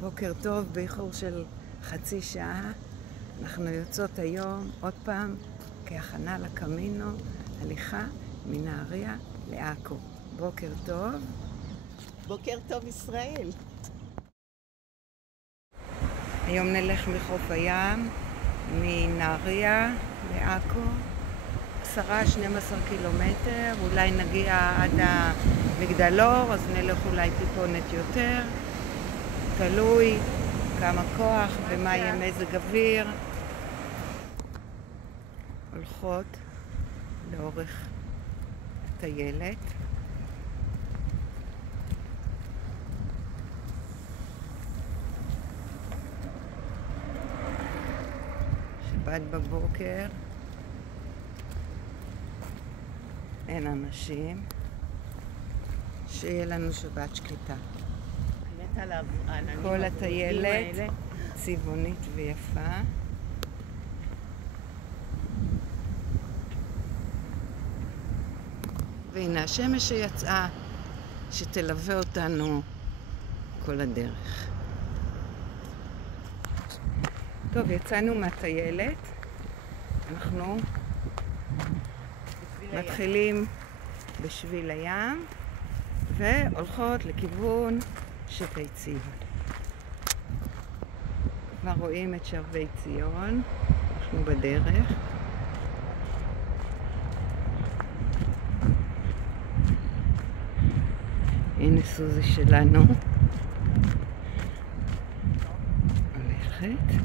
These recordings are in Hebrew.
בוקר טוב, באיחור של חצי שעה. אנחנו יוצאות היום עוד פעם כהכנה לקמינו, הליכה מנהריה לעכו. בוקר טוב. בוקר טוב ישראל. היום נלך מחוף הים, מנהריה לעכו, 10-12 קילומטר, אולי נגיע עד המגדלור, אז נלך אולי טיפונת יותר. תלוי כמה כוח ומה יהיה מזג אוויר. הולכות לאורך הטיילת. שבת בבוקר, אין אנשים, שיהיה לנו שבת שקטה. כל הטיילת צבעונית ויפה. והנה השמש שיצאה, שתלווה אותנו כל הדרך. טוב, יצאנו מהטיילת. אנחנו מתחילים בשביל הים והולכות לכיוון שבי ציון. כבר רואים את שבי ציון, אנחנו בדרך. הנה סוזי שלנו הולכת.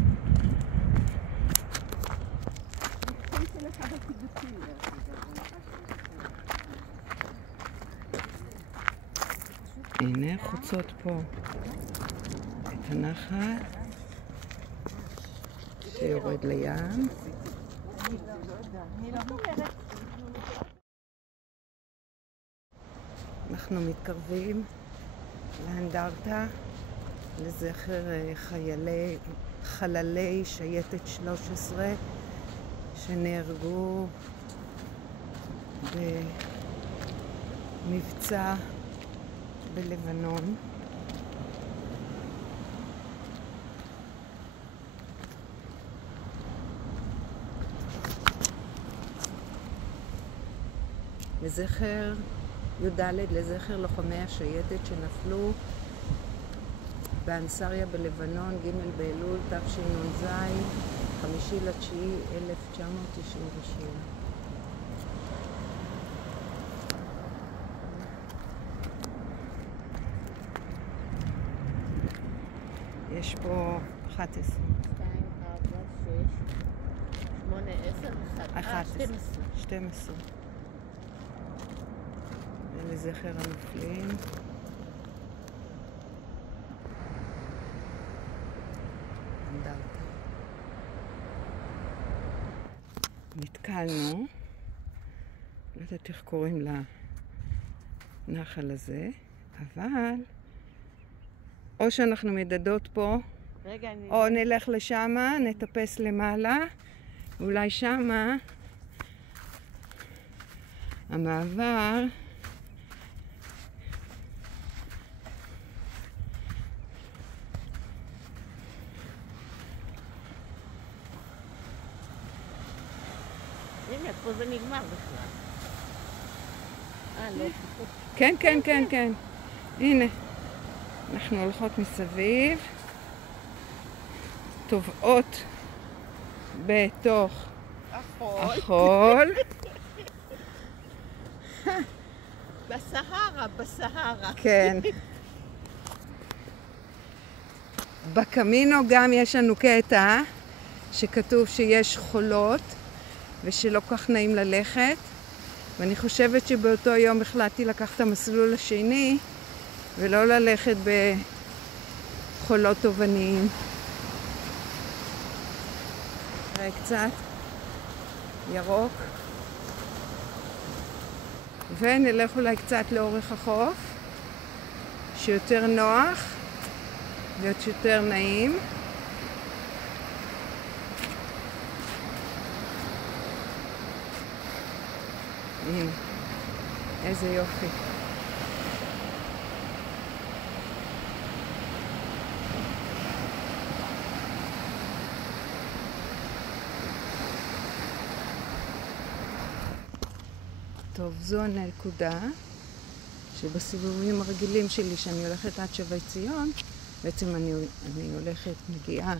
הנה חוצות פה את הנחל שיורד לים. אנחנו מתקרבים לאנדרטה לזכר חללי שייטת 13 שנהרגו במבצע בלבנון. לזכר י"ד, לזכר לוחמי השייטת שנפלו באנסריה בלבנון, ג' באלול תשנ"ז, 5/9/1997. יש פה 11. 2, 4, 6, 8, 10, 12. ולזכר הנופלים. אנדרטה. נתקלנו, לא יודעת איך קוראים לנחל הזה, אבל או שאנחנו מדדות פה, או נלך לשמה, נטפס למעלה, אולי שמה המעבר הנה, פה זה נגמר בכלל. לא. כן. הנה, אנחנו הולכות מסביב, טובעות בתוך החול. בסהרה. כן. בקמינו גם יש לנו קטע שכתוב שיש חולות ושלא כך נעים ללכת, ואני שבאותו יום החלטתי לקחת את המסלול השני ולא ללכת בחולות תובעניים. נראה קצת ירוק, ונלך אולי קצת לאורך החוף שיותר נוח ויותר נעים. הנה, איזה יופי. טוב, זו הנקודה שבסיבובים הרגילים שלי, שאני הולכת עד שבי ציון, בעצם אני הולכת, מגיעה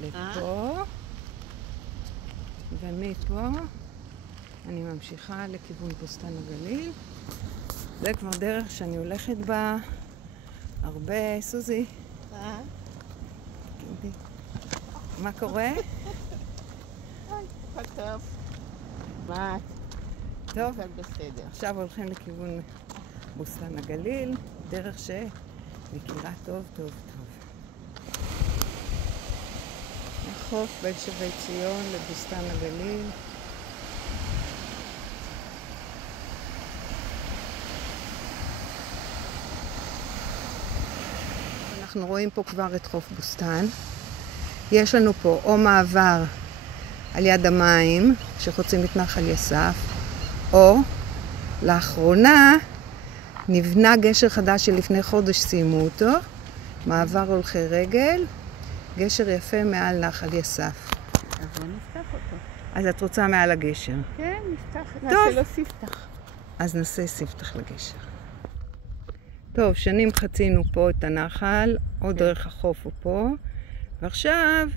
לפה, ומפה אני ממשיכה לכיוון בוסתן הגליל. זה כבר דרך שאני הולכת בה הרבה. סוזי, מה קורה? טוב. מה? טוב, בסדר. עכשיו הולכים לכיוון בוסתן הגליל, דרך שמכירה טוב טוב טוב. החוף בין שבי ציון לבוסתן הגליל. אנחנו רואים פה כבר את חוף בוסתן. יש לנו פה או מעבר על יד המים שחוצים את נחל יסף, או לאחרונה נבנה גשר חדש שלפני חודש סיימו אותו, מעבר הולכי רגל, גשר יפה מעל נחל יסף. אז בוא נפתח אותו. אז את רוצה מעל הגשר? כן, נפתח. טוב. נעשה לו ספתח. אז נעשה ספתח לגשר. טוב, שנים חצינו פה את הנחל, עוד דרך החוף הוא פה, ועכשיו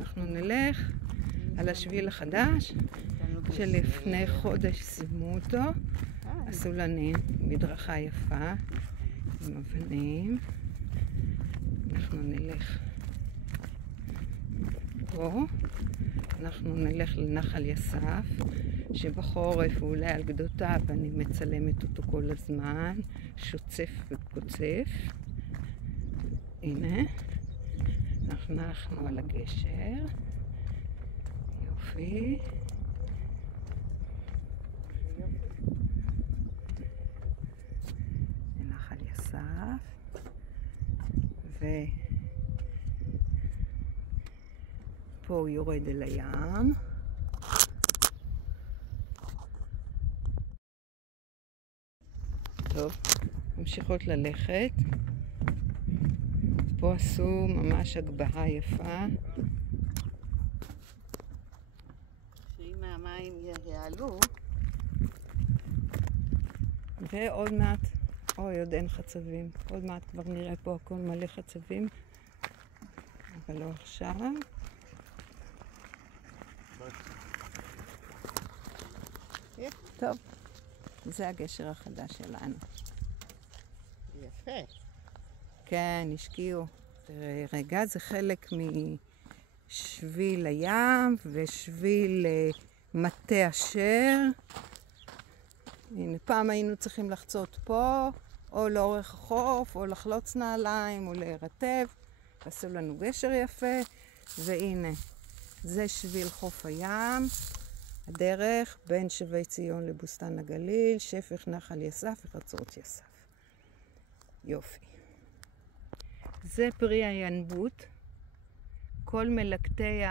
אנחנו נלך על השביל החדש שלפני חודש סיימו אותו. עשו לנו מדרכה יפה עם אבנים. אנחנו נלך פה, אנחנו נלך לנחל יסף שבחורף הוא עולה על גדותיו ואני מצלמת אותו כל הזמן, שוצף וקוצף. הנה, אנחנו על הגשר, יופי. נחל יסף, ופה הוא יורד אל הים. טוב, ממשיכות ללכת. פה עשו ממש הגבהה יפה. שאם המים יעלו. ועוד מעט, אוי, עוד אין חצבים. עוד מעט כבר נראה פה הכל מלא חצבים. אבל לא עכשיו. טוב, זה הגשר החדש שלנו. יפה. כן, השקיעו. רגע, זה חלק משביל הים ושביל מטה אשר. הנה, פעם היינו צריכים לחצות פה, או לאורך החוף, או לחלוץ נעליים, או להירטב. עשו לנו גשר יפה, והנה, זה שביל חוף הים, הדרך בין שבי ציון לבוסתן הגליל, שפך נחל יסף וחצרות יסף. יופי. זה פרי הינבוט. כל מלקטי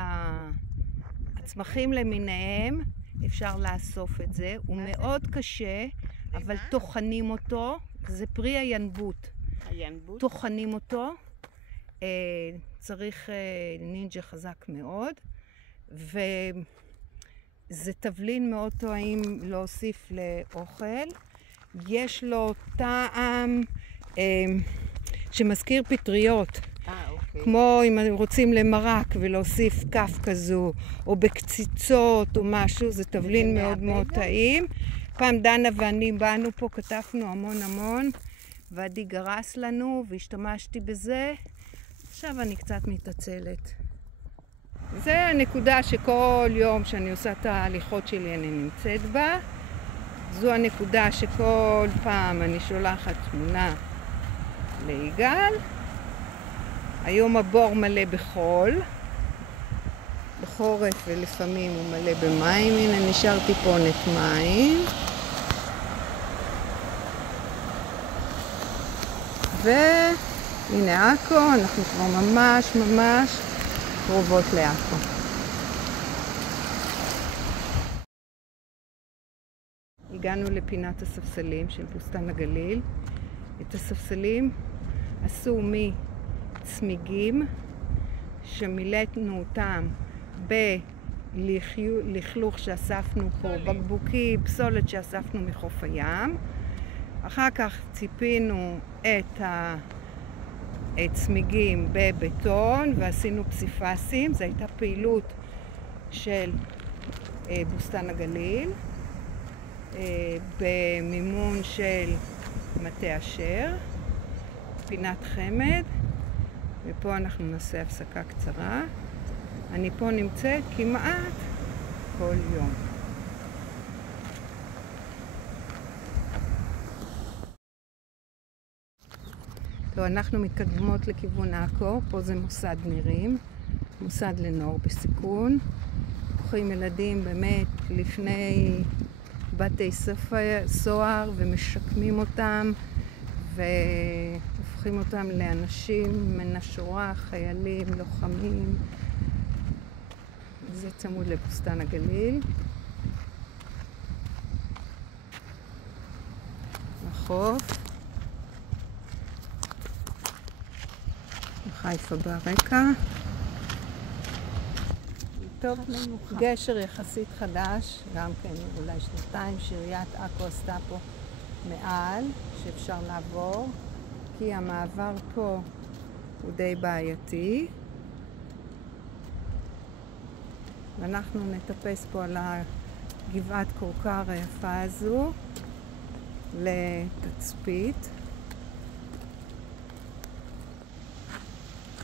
הצמחים למיניהם, אפשר לאסוף את זה. הוא מאוד קשה, אבל טוחנים אותו. זה פרי הינבוט. הינבוט? טוחנים אותו. צריך נינג'ה חזק מאוד. וזה תבלין מאוד טעים להוסיף לאוכל. יש לו טעם שמזכיר פטריות. אוקיי. כמו אם רוצים למרק ולהוסיף כף כזו, או בקציצות או משהו, זה תבלין מאוד מאוד טעים. פעם דנה ואני באנו פה, כתבנו המון המון, ועדי גרס לנו והשתמשתי בזה. עכשיו אני קצת מתעצלת. זה הנקודה שכל יום שאני עושה את ההליכות שלי אני נמצאת בה. זו הנקודה שכל פעם אני שולחת תמונה ליגאל. היום הבור מלא בחול, בחורף ולפעמים הוא מלא במים. הנה נשאר טיפונת מים. והנה עכו, אנחנו כבר ממש ממש קרובות לעכו. הגענו לפינת הספסלים של בוסתן הגליל. את הספסלים עשו מצמיגים שמילטנו אותם לכלוך שאספנו פה, בקבוקי, פסולת שאספנו מחוף הים. אחר כך ציפינו את הצמיגים בבטון ועשינו פסיפסים. זו הייתה פעילות של בוסתן הגליל, במימון של מטה אשר, פינת חמד, ופה אנחנו נעשה הפסקה קצרה. אני פה נמצאת כמעט כל יום. טוב, אנחנו מתקדמות לכיוון עכו. פה זה מוסד נירים, מוסד לנוער בסיכון. לוקחים ילדים באמת לפני בתי סוהר ומשקמים אותם והופכים אותם לאנשים מן השורה, חיילים, לוחמים. זה צמוד לבוסתן הגליל. החוף. חיפה ברקע. טוב, גשר יחסית חדש, גם כן אולי 2 שעיריית עכו עשתה פה מעל, שאפשר לעבור, כי המעבר פה הוא די בעייתי. ואנחנו נטפס פה על הגבעת כורכר היפה הזו לתצפית.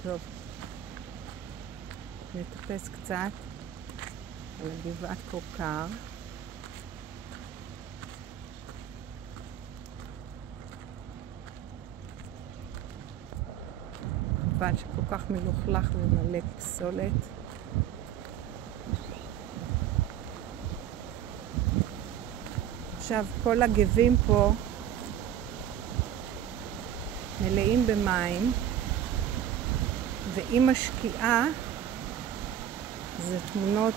טוב, נטפס קצת על גבעת כורכר. חבל שכל כך מלוכלך ומלא פסולת. עכשיו כל הגבים פה מלאים במים, ועם השקיעה זה תמונות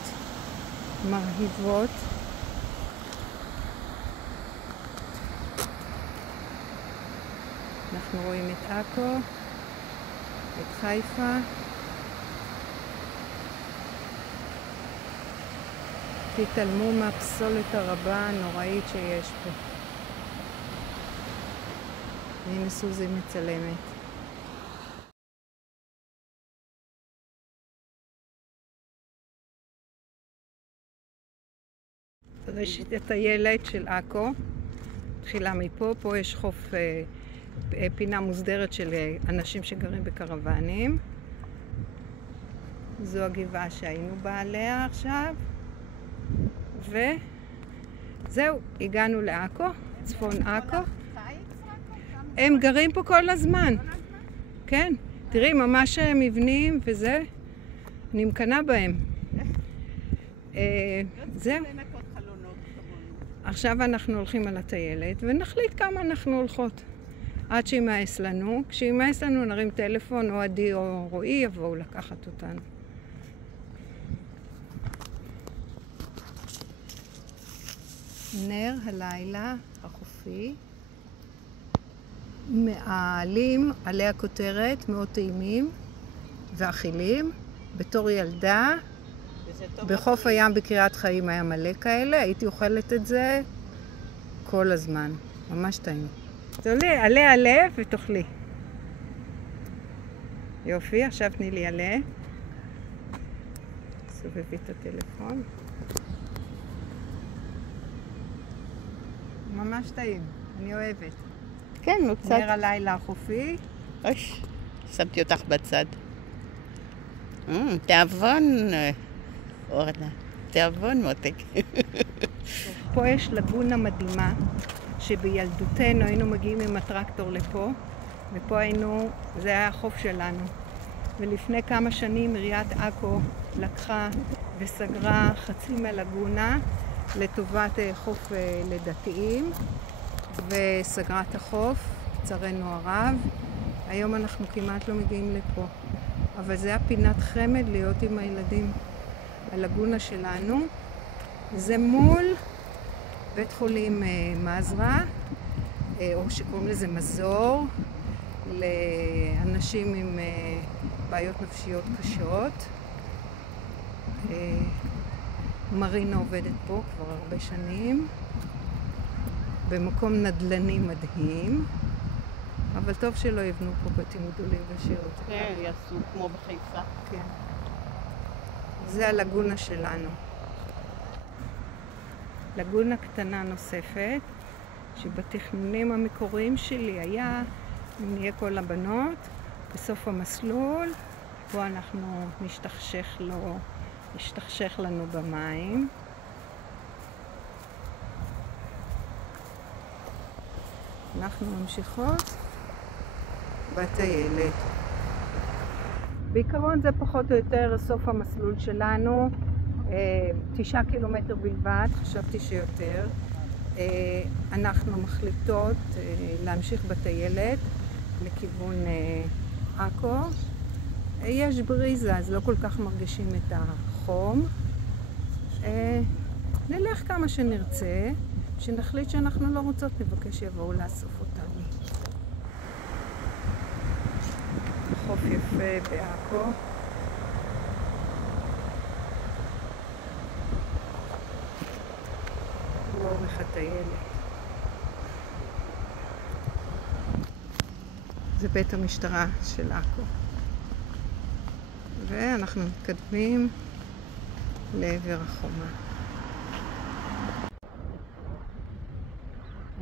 מרהיבות. אנחנו רואים את עכו, את חיפה. תתעלמו מהפסולת הרבה הנוראית שיש פה. והנה סוזי מצלמת. ראשית הטיילת של עכו, תחילה מפה. פה יש חוף, פינה מוסדרת של אנשים שגרים בקרוונים. זו הגבעה שהיינו בה עליה עכשיו. וזהו, הגענו לעכו, צפון עכו. הם גרים פה כל הזמן. כן, תראי, ממש מבנים וזה, אני מקנה בהם. זהו. עכשיו אנחנו הולכים על הטיילת ונחליט כמה אנחנו הולכות עד שימאס לנו. כשימאס לנו נרים טלפון, או עדי או רועי יבואו לקחת אותנו. נר הלילה החופי, מעלים עלי הכותרת, מאוד טעימים ואכילים. בתור ילדה בחוף הים בקריית חיים היה מלא כאלה, הייתי אוכלת את זה כל הזמן, ממש טעים. תעלי, עלה ותאכלי. יופי, עכשיו תני לי עלה. סובבי את הטלפון. ממש טעים, אני אוהבת. כן, לא קצת. נר הלילה החופי. אוי, שמתי אותך בצד. תיאבון, אורנה. תיאבון מותק. פה יש לגונה מדהימה, שבילדותנו היינו מגיעים עם הטרקטור לפה, ופה היינו, זה היה החוף שלנו. ולפני כמה שנים עיריית עכו לקחה וסגרה חצי מהלגונה לטובת חוף לדתיים, וסגרה את החוף, לצערנו הרב. היום אנחנו כמעט לא מגיעים לפה, אבל זה היה פינת חמד להיות עם הילדים. הלגונה שלנו זה מול בית חולים מזרע, או שקוראים לזה מזור, לאנשים עם בעיות נפשיות קשות. מרינה עובדת פה כבר הרבה שנים, במקום נדל"ני מדהים, אבל טוב שלא יבנו פה בתים גדולים ושירות. כן, יעשו כמו בחיפה. כן. זה הלגונה שלנו. לגונה קטנה נוספת, שבתכנונים המקוריים שלי היה, אם נהיה כל הבנות, בסוף המסלול, פה אנחנו נשתכשך לנו במים. אנחנו ממשיכות בטיילת. בעיקרון זה פחות או יותר סוף המסלול שלנו, 9 קילומטר בלבד, חשבתי שיותר. אנחנו מחליטות להמשיך בטיילת לכיוון עכו. יש בריזה, אז לא כל כך מרגישים את החום. נלך כמה שנרצה, שנחליט שאנחנו לא רוצות, נבקש שיבואו לאסוף אותנו. חוף יפה בעכו. לאורך הטיילת. זה בית המשטרה של עכו. ואנחנו מתקדמים לעבר החומה.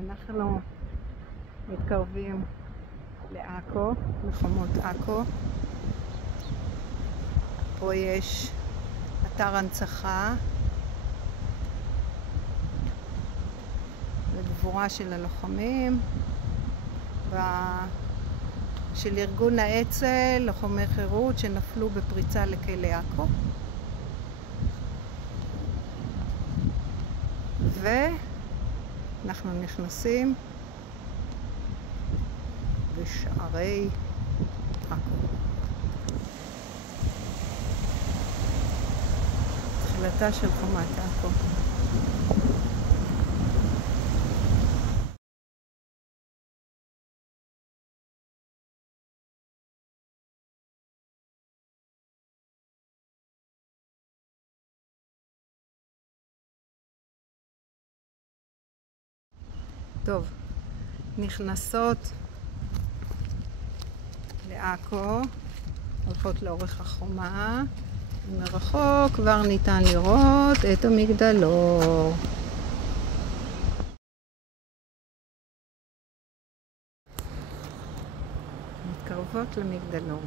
אנחנו מתקרבים לעכו, לחומות עכו. פה יש אתר הנצחה לגבורה של הלוחמים של ארגון האצ"ל, לוחמי חירות שנפלו בפריצה לכלא עכו. ואנחנו נכנסים בשערי עכו. תחילתה של חומת עכו. טוב, נכנסות לעכו, הולכות לאורך החומה, ומרחוק כבר ניתן לראות את המגדלור. מתקרבות למגדלור.